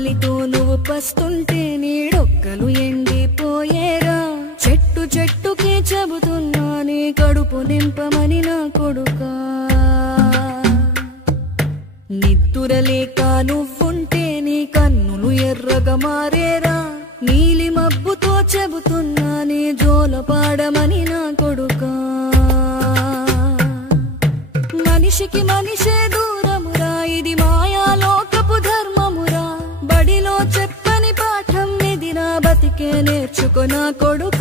ఆకలితో నువ్వు పస్తుంటే నీడొక్కలు ఎండిపోయేరా చెట్టు చెట్టుకే చెబుతున్నా నీ కడుపు నింపమని నా కొడుకా నిద్దురలేక నువ్వుంటే నీ కన్నులు ఎర్రగా మారేరా నీలి మబ్బుతో చెబుతున్నా నీ జోల పాడమని నా కొడుకా మనిషికి మనిషే దూరమురా ఇది మాయాలోకపు ధర్మమురా బడిలో చెప్పని పాఠం ఇది నా బతికే నేర్చుకో నా కొడుకా